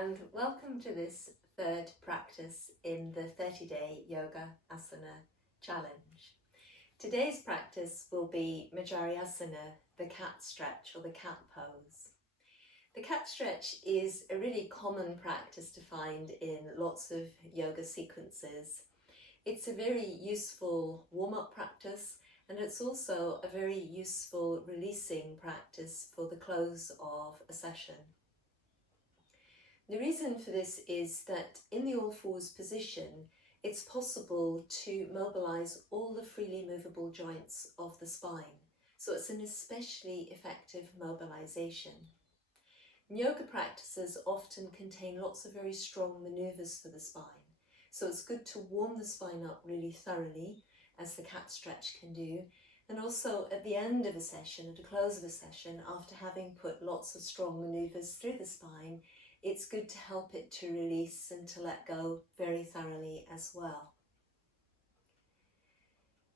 and welcome to this third practice in the 30-day Yoga Asana Challenge. Today's practice will be Majari Asana, the cat stretch or the cat pose. The cat stretch is a really common practice to find in lots of yoga sequences. It's a very useful warm-up practice, and it's also a very useful releasing practice for the close of a session. The reason for this is that in the all fours position, it's possible to mobilize all the freely movable joints of the spine. So it's an especially effective mobilization. Yoga practices often contain lots of very strong maneuvers for the spine. So it's good to warm the spine up really thoroughly, as the cat stretch can do. And also at the end of a session, at the close of a session, after having put lots of strong maneuvers through the spine, it's good to help it to release and to let go very thoroughly as well.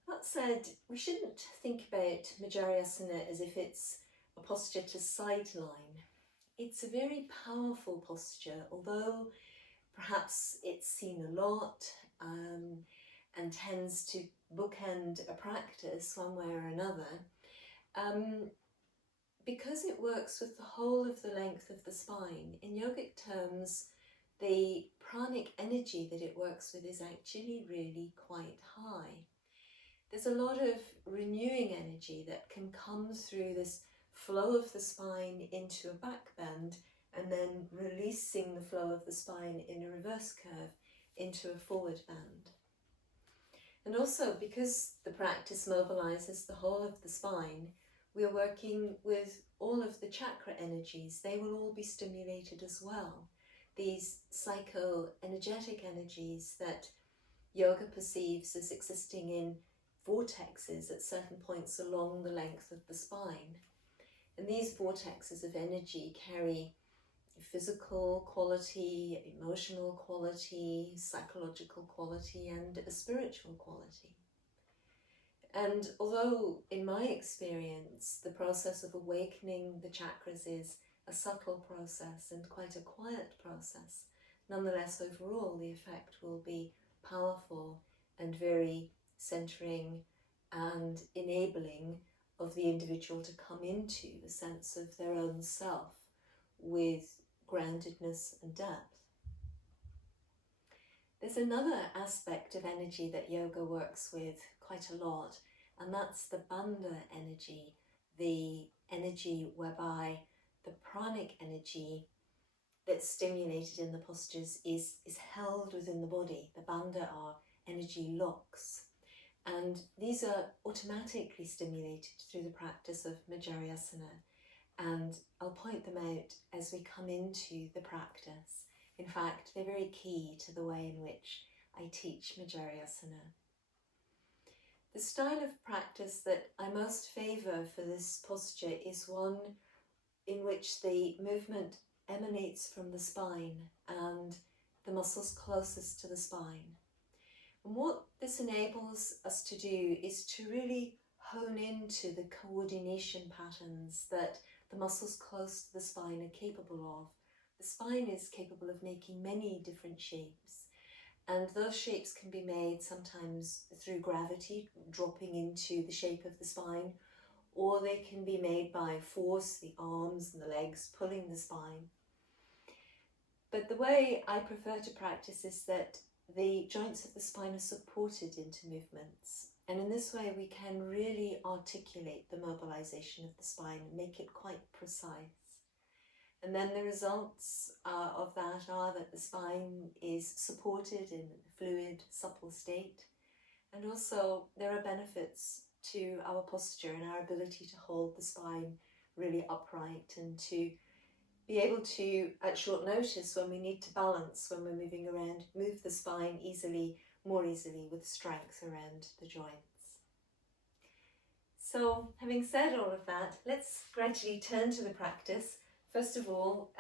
That said, we shouldn't think about Majari Asana as if it's a posture to sideline. It's a very powerful posture, although perhaps it's seen a lot and tends to bookend a practice one way or another. Because it works with the whole of the length of the spine, in yogic terms, the pranic energy that it works with is actually really quite high. There's a lot of renewing energy that can come through this flow of the spine into a back bend and then releasing the flow of the spine in a reverse curve into a forward bend. And also, because the practice mobilizes the whole of the spine, we are working with all of the chakra energies. They will all be stimulated as well. These psycho-energetic energies that yoga perceives as existing in vortexes at certain points along the length of the spine. And these vortexes of energy carry physical quality, emotional quality, psychological quality, and a spiritual quality. And although, in my experience, the process of awakening the chakras is a subtle process and quite a quiet process, nonetheless, overall, the effect will be powerful and very centering and enabling of the individual to come into the sense of their own self with groundedness and depth. There's another aspect of energy that yoga works with quite a lot, and that's the bandha energy, the energy whereby the pranic energy that's stimulated in the postures is held within the body. The bandha are energy locks, and these are automatically stimulated through the practice of Majari Asana, and I'll point them out as we come into the practice. In fact, they're very key to the way in which I teach Majari Asana. The style of practice that I most favour for this posture is one in which the movement emanates from the spine and the muscles closest to the spine. And what this enables us to do is to really hone into the coordination patterns that the muscles close to the spine are capable of. The spine is capable of making many different shapes, and those shapes can be made sometimes through gravity, dropping into the shape of the spine, or they can be made by force, the arms and the legs pulling the spine. But the way I prefer to practice is that the joints of the spine are supported into movements, and in this way we can really articulate the mobilization of the spine and make it quite precise. And then the results of that are that the spine is supported in a fluid, supple state. And also there are benefits to our posture and our ability to hold the spine really upright and to be able to, at short notice, when we need to balance, when we're moving around, move the spine easily, more easily, with strength around the joints. So, having said all of that, let's gradually turn to the practice. First of all,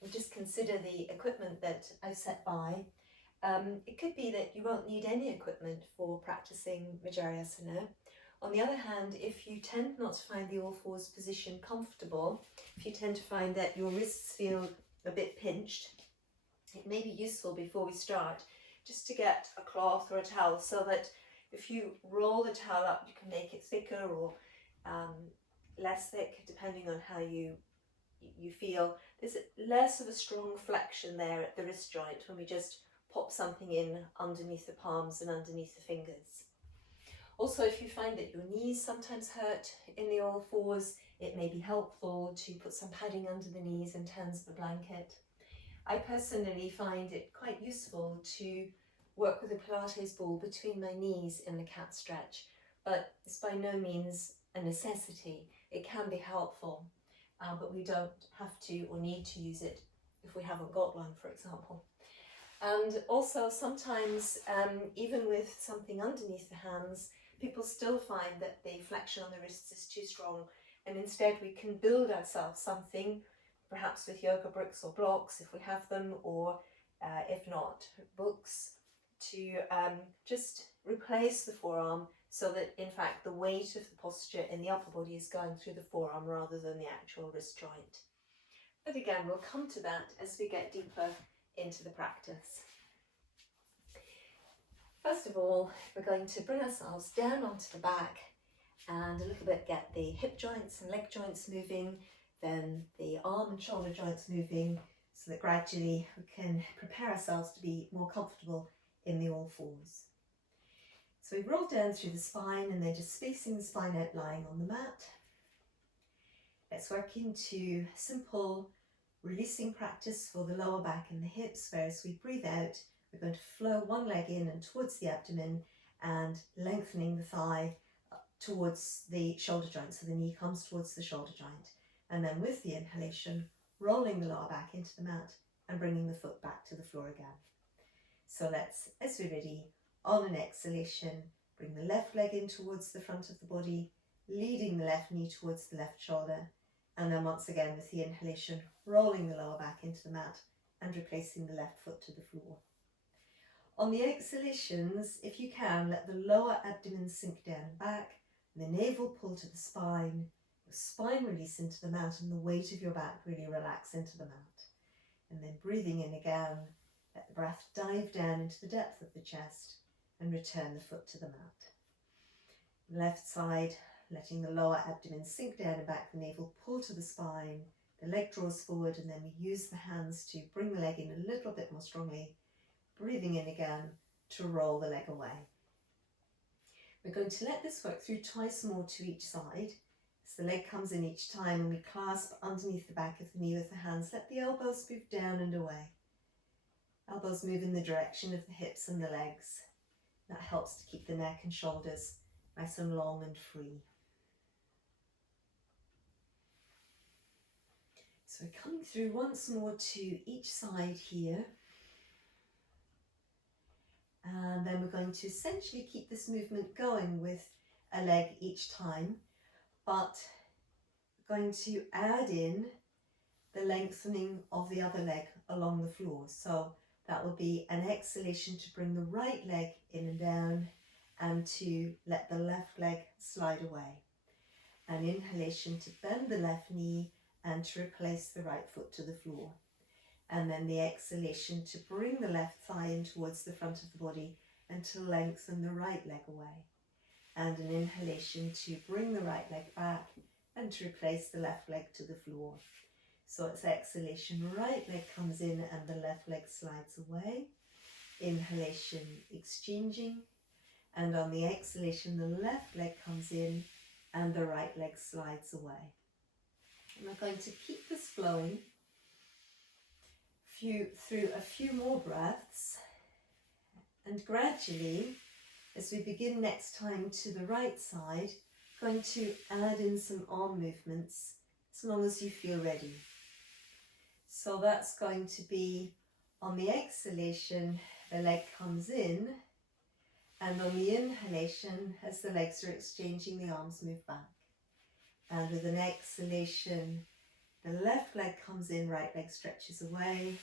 we'll just consider the equipment that I've set by. It could be that you won't need any equipment for practicing Majari Asana. On the other hand, if you tend not to find the all fours position comfortable, if you tend to find that your wrists feel a bit pinched, it may be useful before we start just to get a cloth or a towel, so that if you roll the towel up, you can make it thicker or less thick, depending on how you feel. There's less of a strong flexion there at the wrist joint when we just pop something in underneath the palms and underneath the fingers. Also, if you find that your knees sometimes hurt in the all fours, it may be helpful to put some padding under the knees in terms of a blanket. I personally find it quite useful to work with a Pilates ball between my knees in the cat stretch, but it's by no means a necessity. It can be helpful, but we don't have to or need to use it if we haven't got one, for example. And also sometimes, even with something underneath the hands, people still find that the flexion on the wrists is too strong, and instead we can build ourselves something, perhaps with yoga bricks or blocks if we have them, or if not, books, to just replace the forearm, so that in fact the weight of the posture in the upper body is going through the forearm rather than the actual wrist joint. But again, we'll come to that as we get deeper into the practice. First of all, we're going to bring ourselves down onto the back and a little bit get the hip joints and leg joints moving, then the arm and shoulder joints moving, so that gradually we can prepare ourselves to be more comfortable in the all fours. So we roll down through the spine and then just spacing the spine out lying on the mat. Let's work into simple releasing practice for the lower back and the hips, where as we breathe out, we're going to flow one leg in and towards the abdomen and lengthening the thigh towards the shoulder joint, so the knee comes towards the shoulder joint. And then with the inhalation, rolling the lower back into the mat and bringing the foot back to the floor again. So let's, as we're ready, on an exhalation, bring the left leg in towards the front of the body, leading the left knee towards the left shoulder. And then once again with the inhalation, rolling the lower back into the mat and replacing the left foot to the floor. On the exhalations, if you can, let the lower abdomen sink down and back, the navel pull to the spine, your spine release into the mat, and the weight of your back really relax into the mat. And then breathing in again, let the breath dive down into the depth of the chest and return the foot to the mat. Left side, letting the lower abdomen sink down and back, the navel pull to the spine, the leg draws forward, and then we use the hands to bring the leg in a little bit more strongly, breathing in again to roll the leg away. We're going to let this work through twice more to each side. So the leg comes in each time and we clasp underneath the back of the knee with the hands. Let the elbows move down and away. Elbows move in the direction of the hips and the legs. That helps to keep the neck and shoulders nice and long and free. So we're coming through once more to each side here. And then we're going to essentially keep this movement going with a leg each time, but we're going to add in the lengthening of the other leg along the floor. So that will be an exhalation to bring the right leg in and down and to let the left leg slide away. An inhalation to bend the left knee and to replace the right foot to the floor. And then the exhalation to bring the left thigh in towards the front of the body and to lengthen the right leg away. And an inhalation to bring the right leg back and to replace the left leg to the floor. So it's exhalation, right leg comes in and the left leg slides away. Inhalation, exchanging. And on the exhalation, the left leg comes in and the right leg slides away. And we're going to keep this flowing through a few more breaths, and gradually, as we begin next time to the right side, going to add in some arm movements as long as you feel ready. So that's going to be on the exhalation, the leg comes in, and on the inhalation, as the legs are exchanging, the arms move back. And with an exhalation, the left leg comes in, right leg stretches away,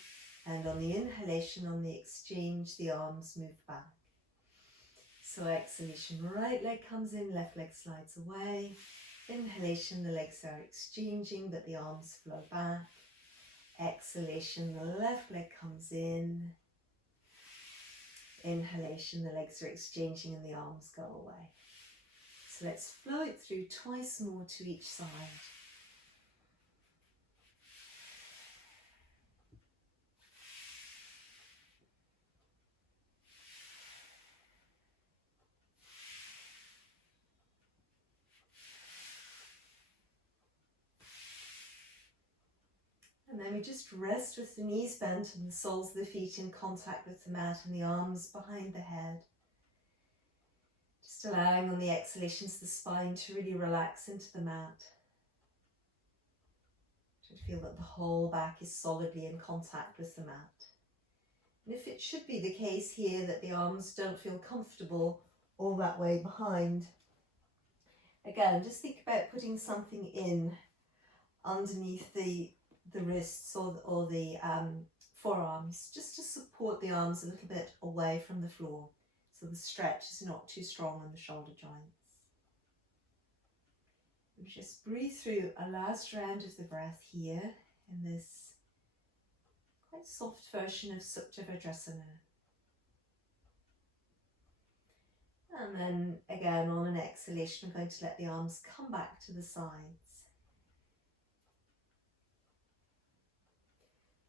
and on the inhalation, on the exchange, the arms move back. So exhalation, right leg comes in, left leg slides away. Inhalation, the legs are exchanging, but the arms flow back. Exhalation, the left leg comes in. Inhalation, the legs are exchanging and the arms go away. So let's flow it through twice more to each side. And then we just rest with the knees bent and the soles of the feet in contact with the mat and the arms behind the head. Just allowing on the exhalations the spine to really relax into the mat. To feel that the whole back is solidly in contact with the mat. And if it should be the case here that the arms don't feel comfortable all that way behind, again, just think about putting something in underneath the wrists or the forearms, just to support the arms a little bit away from the floor, so the stretch is not too strong on the shoulder joints. And just breathe through a last round of the breath here in this quite soft version of Supta Vajrasana. And then again on an exhalation, I'm going to let the arms come back to the sides.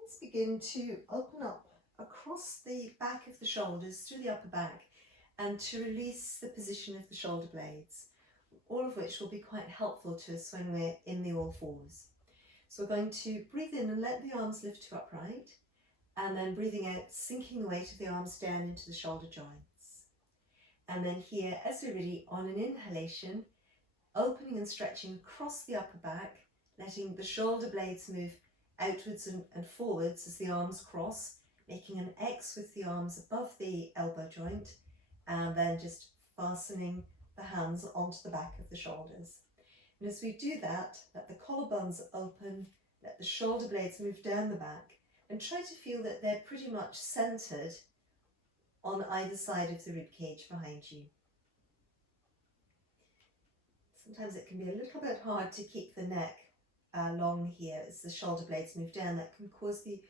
Let's begin to open up across the back of the shoulders through the upper back and to release the position of the shoulder blades, all of which will be quite helpful to us when we're in the all fours. So we're going to breathe in and let the arms lift to upright, and then breathing out, sinking the weight of the arms down into the shoulder joints. And then here, as we're ready, on an inhalation, opening and stretching across the upper back, letting the shoulder blades move outwards and forwards as the arms cross, making an X with the arms above the elbow joint, and then just fastening the hands onto the back of the shoulders. And as we do that, let the collarbones open, let the shoulder blades move down the back, and try to feel that they're pretty much centered on either side of the rib cage behind you. Sometimes it can be a little bit hard to keep the neck long here as the shoulder blades move down. That can cause the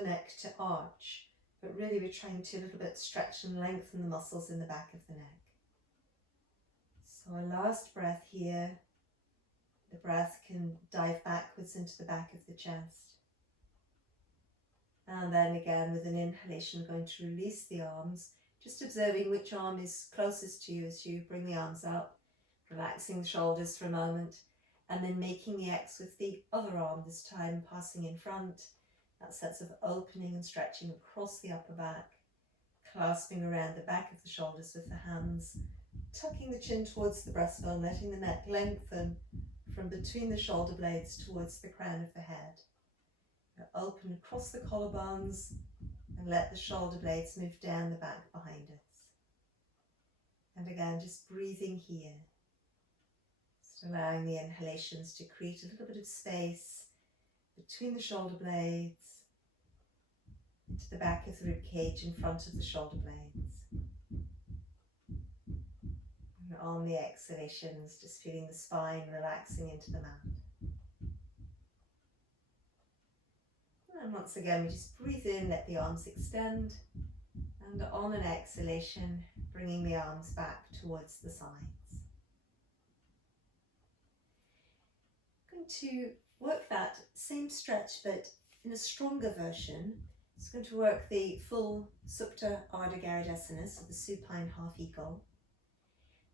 neck to arch, but really we're trying to a little bit stretch and lengthen the muscles in the back of the neck. So a last breath here. The breath can dive backwards into the back of the chest. And then again with an inhalation, we're going to release the arms, just observing which arm is closest to you as you bring the arms up, relaxing the shoulders for a moment, and then making the X with the other arm, this time passing in front. That sense of opening and stretching across the upper back, clasping around the back of the shoulders with the hands, tucking the chin towards the breastbone, letting the neck lengthen from between the shoulder blades towards the crown of the head. Now open across the collarbones and let the shoulder blades move down the back behind us. And again, just breathing here. Just allowing the inhalations to create a little bit of space between the shoulder blades, into the back of the rib cage in front of the shoulder blades. And on the exhalations, just feeling the spine relaxing into the mat. And once again, we just breathe in, let the arms extend, and on an exhalation, bringing the arms back towards the sides. I'm going to work that same stretch, but in a stronger version. It's going to work the full Supta Ardha Asana, so the supine half eagle.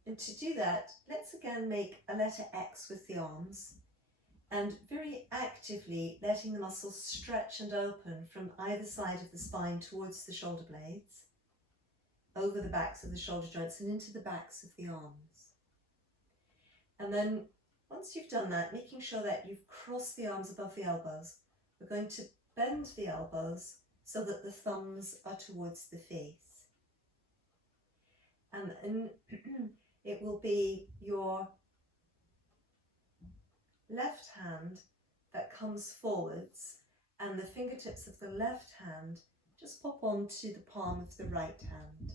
And to do that, let's again make a letter X with the arms, and very actively letting the muscles stretch and open from either side of the spine towards the shoulder blades, over the backs of the shoulder joints and into the backs of the arms. And then once you've done that, making sure that you've crossed the arms above the elbows, we're going to bend the elbows so that the thumbs are towards the face. And it will be your left hand that comes forwards, and the fingertips of the left hand just pop onto the palm of the right hand.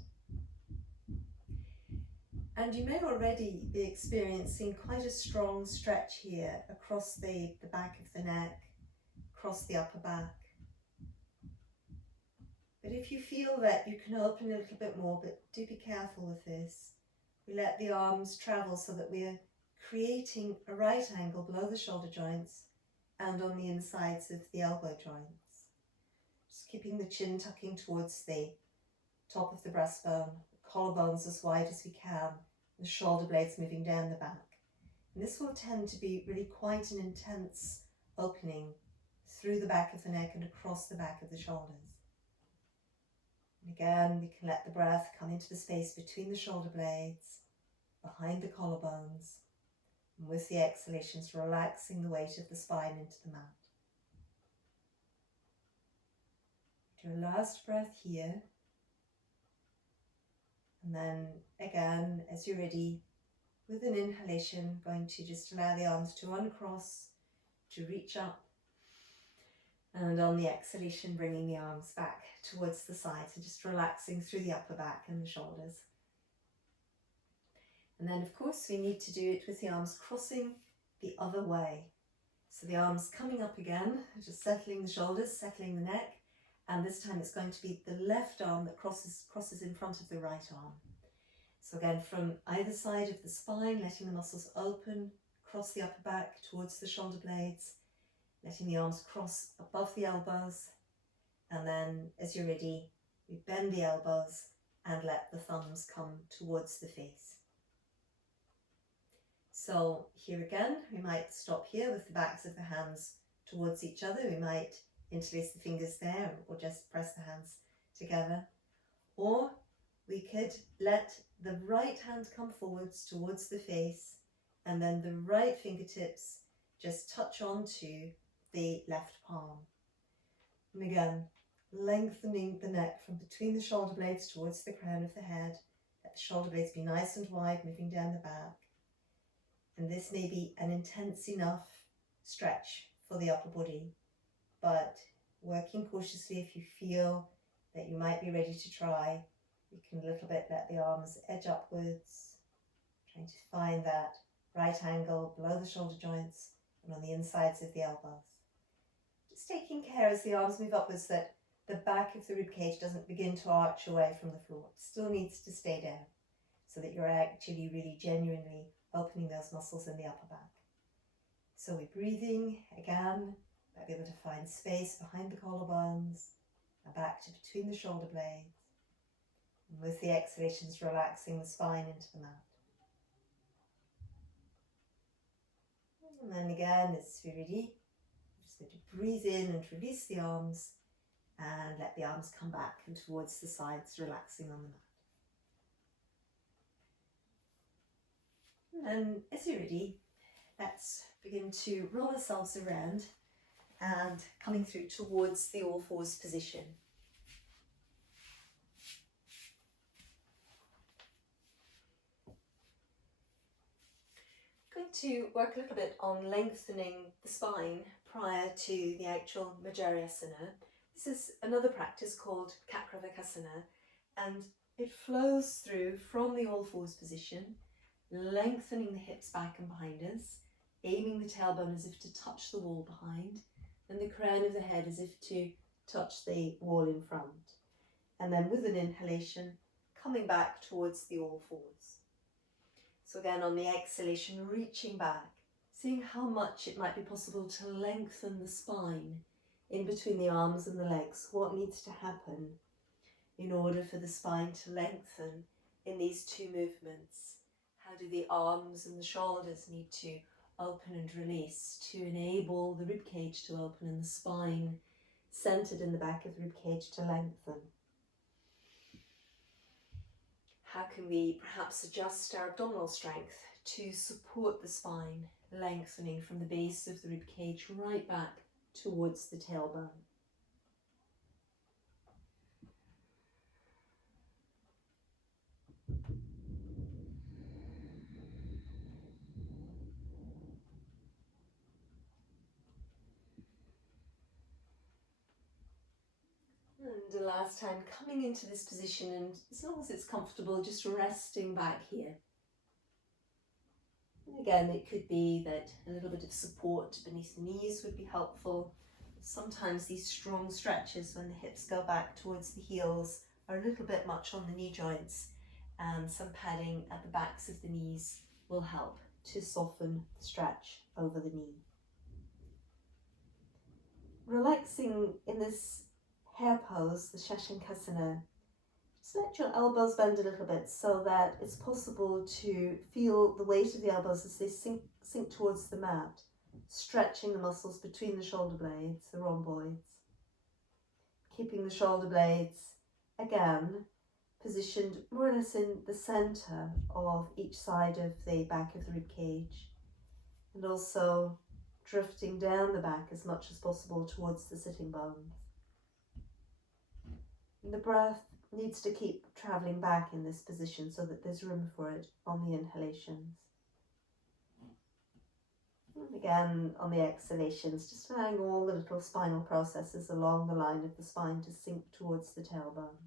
And you may already be experiencing quite a strong stretch here across the back of the neck, across the upper back. But if you feel that, you can open a little bit more, but do be careful with this. We let the arms travel so that we're creating a right angle below the shoulder joints and on the insides of the elbow joints. Just keeping the chin tucking towards the top of the breastbone, collarbones as wide as we can, the shoulder blades moving down the back. And this will tend to be really quite an intense opening through the back of the neck and across the back of the shoulders. And again, we can let the breath come into the space between the shoulder blades, behind the collarbones, and with the exhalations, relaxing the weight of the spine into the mat. Do a last breath here. And then again, as you're ready, with an inhalation, going to just allow the arms to uncross, to reach up. And on the exhalation, bringing the arms back towards the side. So just relaxing through the upper back and the shoulders. And then of course we need to do it with the arms crossing the other way. So the arms coming up again, just settling the shoulders, settling the neck. And this time it's going to be the left arm that crosses in front of the right arm. So again, from either side of the spine, letting the muscles open, cross the upper back towards the shoulder blades, letting the arms cross above the elbows. And then as you're ready, we bend the elbows and let the thumbs come towards the face. So here again, we might stop here with the backs of the hands towards each other. We might interlace the fingers there or just press the hands together. Or we could let the right hand come forwards towards the face and then the right fingertips just touch onto the left palm. And again, lengthening the neck from between the shoulder blades towards the crown of the head. Let the shoulder blades be nice and wide, moving down the back. And this may be an intense enough stretch for the upper body, but working cautiously. If you feel that you might be ready to try, you can a little bit let the arms edge upwards, trying to find that right angle below the shoulder joints and on the insides of the elbows. Just taking care as the arms move upwards that the back of the ribcage doesn't begin to arch away from the floor. It still needs to stay down so that you're actually really genuinely opening those muscles in the upper back. So we're breathing again, might be able to find space behind the collarbones and back to between the shoulder blades. And with the exhalations, relaxing the spine into the mat. And then again, as we're ready, I'm just going to breathe in and release the arms and let the arms come back and towards the sides, relaxing on the mat. And as you're ready, let's begin to roll ourselves around and coming through towards the all fours position. I'm going to work a little bit on lengthening the spine prior to the actual Majari Asana. This is another practice called Asana, and it flows through from the all fours position, lengthening the hips back and behind us, aiming the tailbone as if to touch the wall behind, and the crown of the head as if to touch the wall in front. And then with an inhalation, coming back towards the all fours. So again, on the exhalation, reaching back, seeing how much it might be possible to lengthen the spine in between the arms and the legs. What needs to happen in order for the spine to lengthen in these two movements? How do the arms and the shoulders need to open and release to enable the ribcage to open and the spine centered in the back of the ribcage to lengthen? How can we perhaps adjust our abdominal strength to support the spine, lengthening from the base of the ribcage right back towards the tailbone? And the last time, coming into this position, and as long as it's comfortable, just resting back here. And again, it could be that a little bit of support beneath the knees would be helpful, sometimes these strong stretches when the hips go back towards the heels are a little bit much on the knee joints, and some padding at the backs of the knees will help to soften the stretch over the knee. Relaxing in this hair pose, the Shashankasana, just let your elbows bend a little bit so that it's possible to feel the weight of the elbows as they sink towards the mat, stretching the muscles between the shoulder blades, the rhomboids. Keeping the shoulder blades, again, positioned more or less in the centre of each side of the back of the rib cage, and also drifting down the back as much as possible towards the sitting bones. And the breath needs to keep travelling back in this position so that there's room for it on the inhalations. And again, on the exhalations, just allowing all the little spinal processes along the line of the spine to sink towards the tailbone.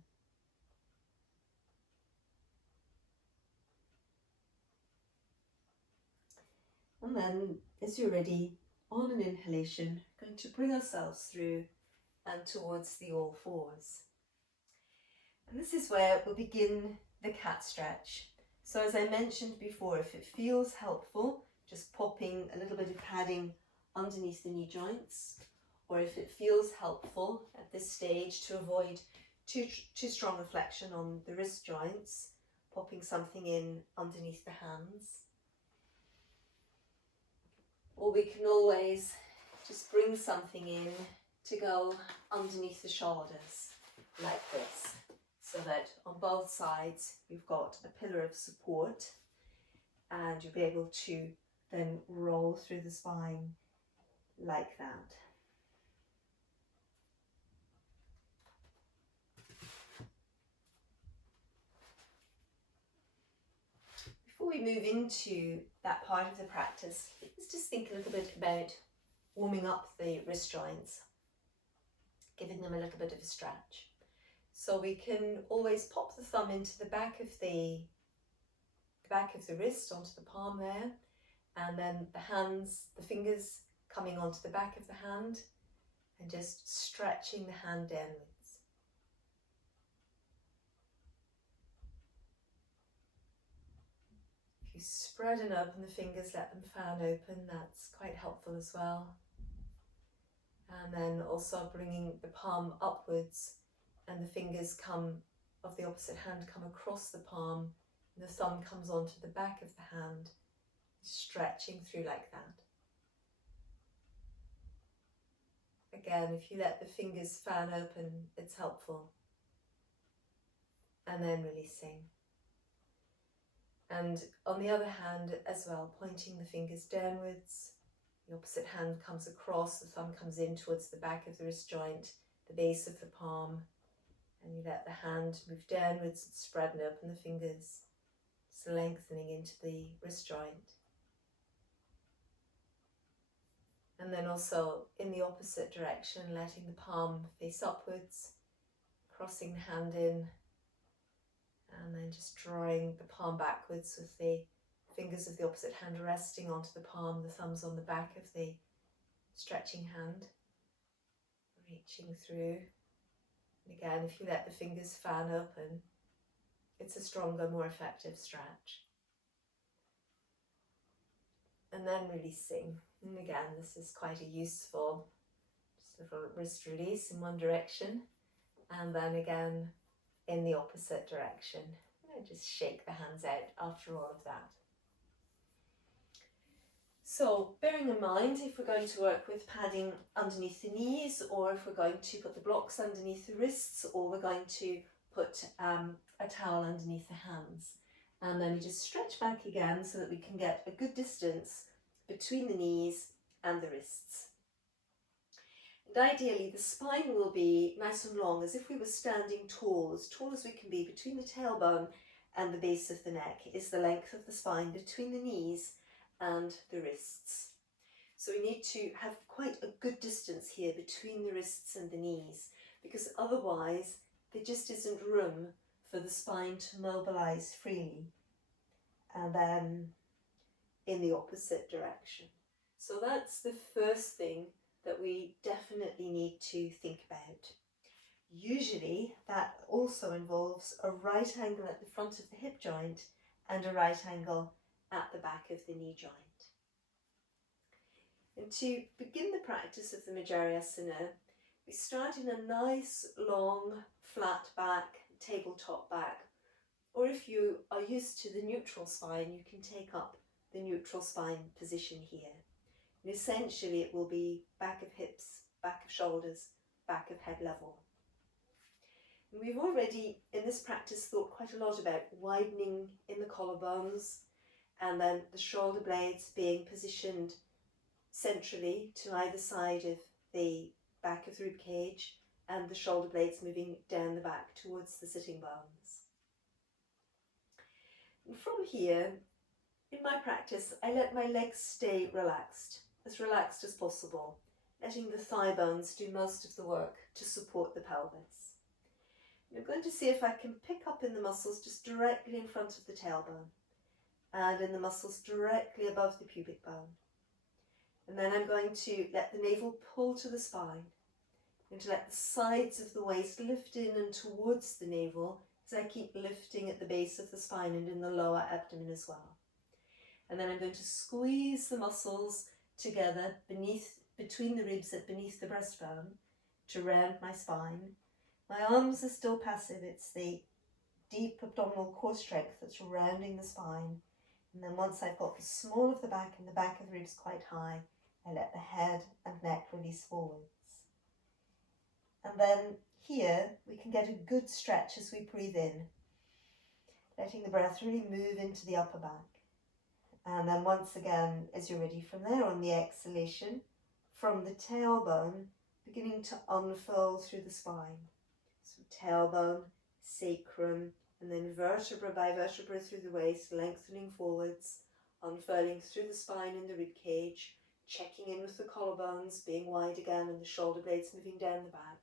And then, as you're ready, on an inhalation, going to bring ourselves through and towards the all fours. And this is where we'll begin the cat stretch. So as I mentioned before, if it feels helpful, just popping a little bit of padding underneath the knee joints, or if it feels helpful at this stage to avoid too strong a flexion on the wrist joints, popping something in underneath the hands. Or we can always just bring something in to go underneath the shoulders, like this, so that on both sides you've got a pillar of support and you'll be able to then roll through the spine like that. Before we move into that part of the practice, let's just think a little bit about warming up the wrist joints, giving them a little bit of a stretch. So we can always pop the thumb into the back of the wrist, onto the palm there, and then the fingers coming onto the back of the hand and just stretching the hand downwards. If you spread and open the fingers, let them fan open, that's quite helpful as well. And then also bringing the palm upwards and the fingers of the opposite hand come across the palm, and the thumb comes onto the back of the hand, stretching through like that. Again, if you let the fingers fan open, it's helpful. And then releasing. And on the other hand as well, pointing the fingers downwards, the opposite hand comes across, the thumb comes in towards the back of the wrist joint, the base of the palm, and you let the hand move downwards and spread and open the fingers, just lengthening into the wrist joint. And then also in the opposite direction, letting the palm face upwards, crossing the hand in, and then just drawing the palm backwards with the fingers of the opposite hand resting onto the palm, the thumbs on the back of the stretching hand, reaching through. And again, if you let the fingers fan open, it's a stronger, more effective stretch. And then releasing. And again, this is quite a useful just little wrist release in one direction, and then again in the opposite direction. And just shake the hands out after all of that. So bearing in mind, if we're going to work with padding underneath the knees, or if we're going to put the blocks underneath the wrists, or we're going to put a towel underneath the hands, and then we just stretch back again so that we can get a good distance between the knees and the wrists. And ideally the spine will be nice and long, as if we were standing tall as we can be. Between the tailbone and the base of the neck is the length of the spine between the knees and the wrists. So we need to have quite a good distance here between the wrists and the knees, because otherwise there just isn't room for the spine to mobilize freely. And then in the opposite direction. So that's the first thing that we definitely need to think about. Usually that also involves a right angle at the front of the hip joint and a right angle at the back of the knee joint. And to begin the practice of the Majari Asana, we start in a nice, long, flat back, tabletop back. Or if you are used to the neutral spine, you can take up the neutral spine position here. And essentially it will be back of hips, back of shoulders, back of head level. And we've already, in this practice, thought quite a lot about widening in the collarbones and then the shoulder blades being positioned centrally to either side of the back of the rib cage and the shoulder blades moving down the back towards the sitting bones. And from here, in my practice, I let my legs stay relaxed as possible, letting the thigh bones do most of the work to support the pelvis. I'm going to see if I can pick up in the muscles just directly in front of the tailbone and in the muscles directly above the pubic bone. And then I'm going to let the navel pull to the spine. I'm going to let the sides of the waist lift in and towards the navel as I keep lifting at the base of the spine and in the lower abdomen as well. And then I'm going to squeeze the muscles together between the ribs beneath the breastbone to round my spine. My arms are still passive. It's the deep abdominal core strength that's rounding the spine. And then once I've got the small of the back and the back of the ribs quite high, I let the head and neck release forwards. And then here we can get a good stretch as we breathe in, letting the breath really move into the upper back. And then once again, as you're ready from there, on the exhalation, from the tailbone, beginning to unfurl through the spine. So tailbone, sacrum, and then vertebra by vertebra through the waist, lengthening forwards, unfurling through the spine and the rib cage, checking in with the collarbones, being wide again, and the shoulder blades moving down the back.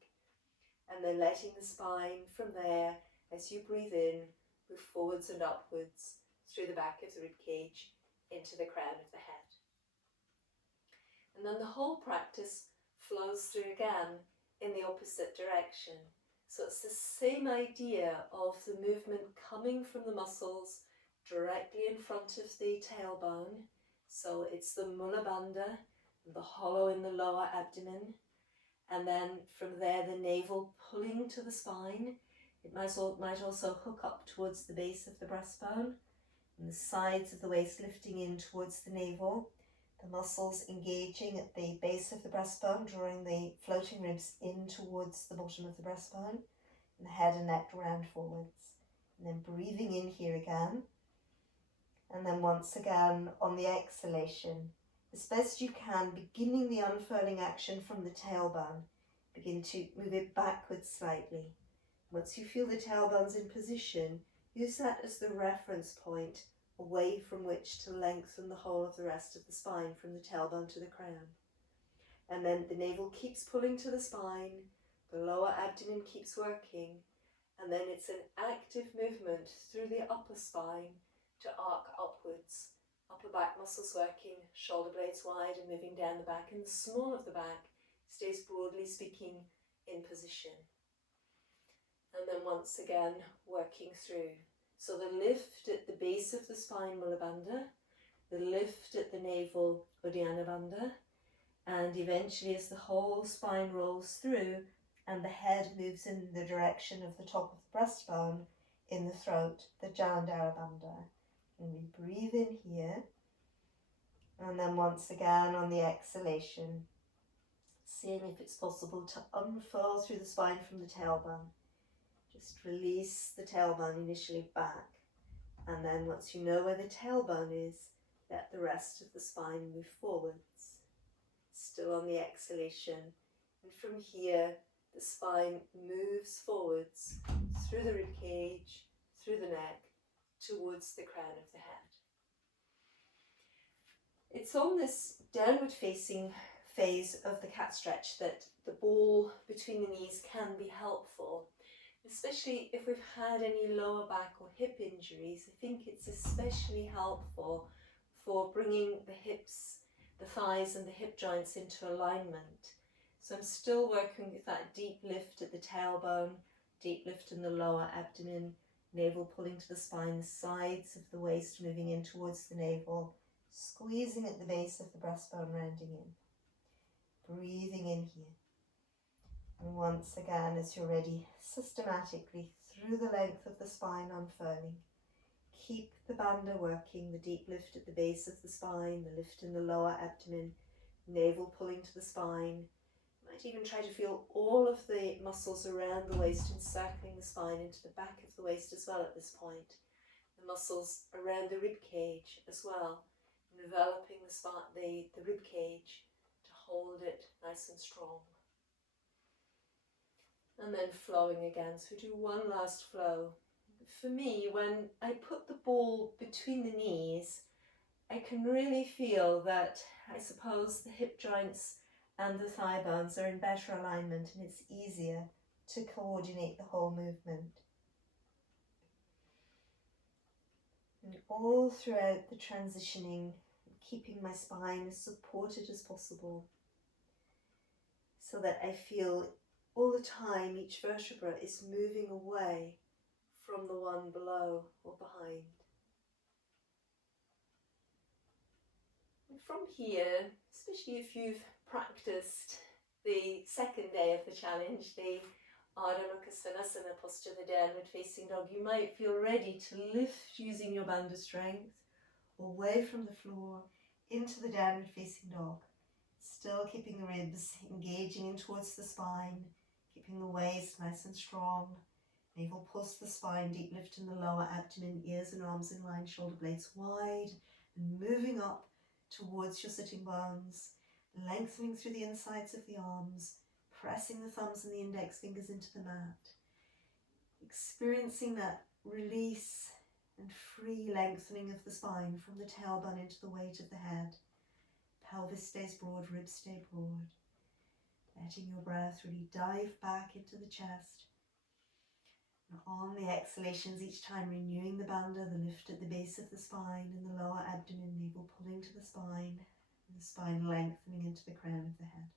And then letting the spine from there, as you breathe in, move forwards and upwards through the back of the rib cage into the crown of the head. And then the whole practice flows through again in the opposite direction. So it's the same idea of the movement coming from the muscles directly in front of the tailbone. So it's the mula bandha, the hollow in the lower abdomen. And then from there, the navel pulling to the spine. It might also hook up towards the base of the breastbone, and the sides of the waist lifting in towards the navel. The muscles engaging at the base of the breastbone, drawing the floating ribs in towards the bottom of the breastbone, and the head and neck round forwards. And then breathing in here again. And then once again on the exhalation, as best you can, beginning the unfurling action from the tailbone. Begin to move it backwards slightly. Once you feel the tailbone's in position, use that as the reference point away from which to lengthen the whole of the rest of the spine from the tailbone to the crown. And then the navel keeps pulling to the spine, the lower abdomen keeps working, and then it's an active movement through the upper spine to arc upwards. Upper back muscles working, shoulder blades wide and moving down the back, and the small of the back stays, broadly speaking, in position. And then once again, working through. So the lift at the base of the spine, Mula Bandha, the lift at the navel, Uddiyana Bandha, and eventually as the whole spine rolls through and the head moves in the direction of the top of the breastbone, in the throat, the Jalandhara Bandha. And we breathe in here, and then once again on the exhalation, seeing if it's possible to unfurl through the spine from the tailbone. Just release the tailbone initially back, and then once you know where the tailbone is, let the rest of the spine move forwards. Still on the exhalation, and from here the spine moves forwards through the rib cage, through the neck, towards the crown of the head. It's on this downward facing phase of the cat stretch that the ball between the knees can be helpful, especially if we've had any lower back or hip injuries. I think it's especially helpful for bringing the hips the thighs and the hip joints into alignment. So I'm still working with that deep lift at the tailbone, deep lift in the lower abdomen, navel pulling to the spine, the sides of the waist moving in towards the navel, squeezing at the base of the breastbone, rounding in. Breathing in here. And once again, as you're ready, systematically through the length of the spine, unfurling. Keep the bandha working, the deep lift at the base of the spine, the lift in the lower abdomen, navel pulling to the spine. You might even try to feel all of the muscles around the waist encircling the spine into the back of the waist as well at this point. The muscles around the rib cage as well, enveloping the rib cage to hold it nice and strong. And then flowing again. So we do one last flow. For me, when I put the ball between the knees, I can really feel that, I suppose, the hip joints and the thigh bones are in better alignment, and it's easier to coordinate the whole movement. And all throughout the transitioning, keeping my spine as supported as possible, so that I feel all the time each vertebra is moving away from the one below or behind. And from here, especially if you've practiced the second day of the challenge, the Ardha Mukha posture, the downward facing dog, you might feel ready to lift using your bandha strength away from the floor into the downward facing dog. Still keeping the ribs engaging in towards the spine, keeping the waist nice and strong. Navel pulls to the spine, deep lift in the lower abdomen, ears and arms in line, shoulder blades wide, and moving up towards your sitting bones, lengthening through the insides of the arms, pressing the thumbs and the index fingers into the mat, experiencing that release and free lengthening of the spine from the tailbone into the weight of the head. Pelvis stays broad, ribs stay broad. Letting your breath really dive back into the chest. And on the exhalations, each time renewing the bandha, the lift at the base of the spine and the lower abdomen, navel pulling to the spine, and the spine lengthening into the crown of the head.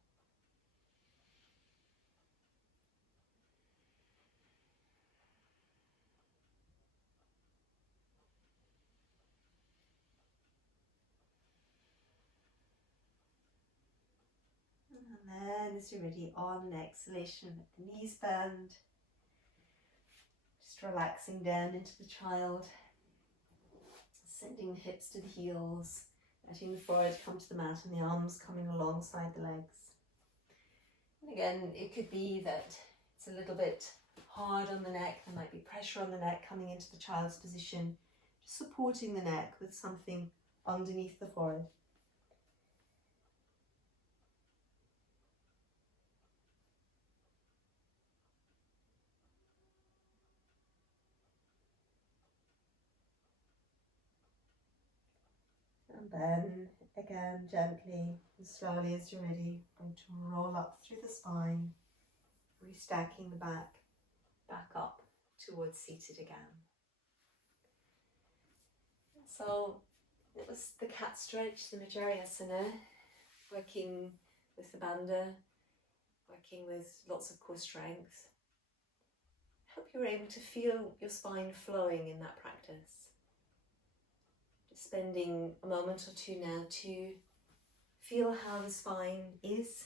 And then as you're ready, on an exhalation, let the knees bend. Just relaxing down into the child. Sending the hips to the heels. Letting the forehead come to the mat and the arms coming alongside the legs. And again, it could be that it's a little bit hard on the neck. There might be pressure on the neck coming into the child's position. Just supporting the neck with something underneath the forehead. And then again, gently and slowly as you're ready, going to roll up through the spine, restacking the back up towards seated again. So it was the cat stretch, the Majari Asana, working with the bandha, working with lots of core strength. I hope you're able to feel your spine flowing in that practice. Just spending a moment or two now to feel how the spine is,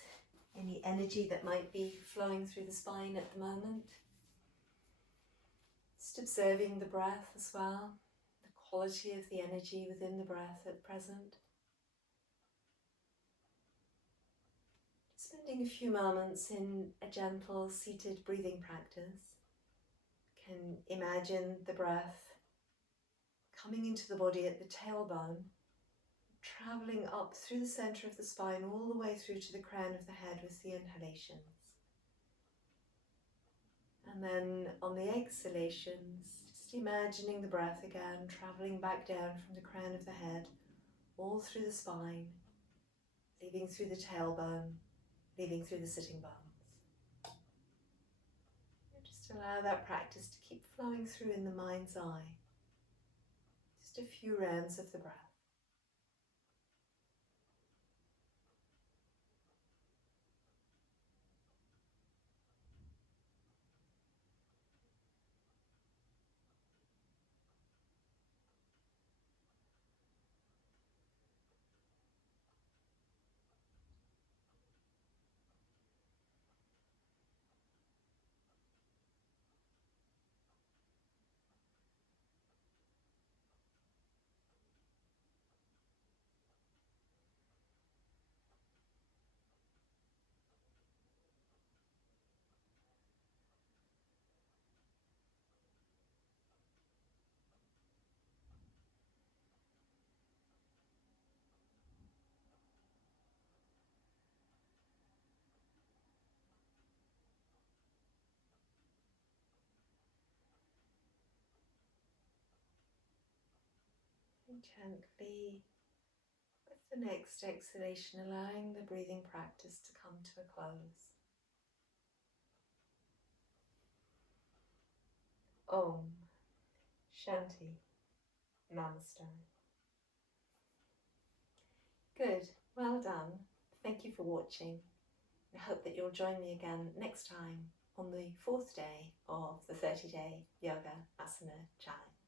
any energy that might be flowing through the spine at the moment. Just observing the breath as well, the quality of the energy within the breath at present. Spending a few moments in a gentle seated breathing practice. Can imagine the breath coming into the body at the tailbone, travelling up through the centre of the spine all the way through to the crown of the head with the inhalations. And then on the exhalations, just imagining the breath again, travelling back down from the crown of the head, all through the spine, leaving through the tailbone, leaving through the sitting bones. Just allow that practice to keep flowing through in the mind's eye. Just a few rounds of the breath. gently, with the next exhalation, allowing the breathing practice to come to a close. Om Shanti Namaste. Good, well done. Thank you for watching. I hope that you'll join me again next time on the 4th day of the 30-day Yoga Asana Challenge.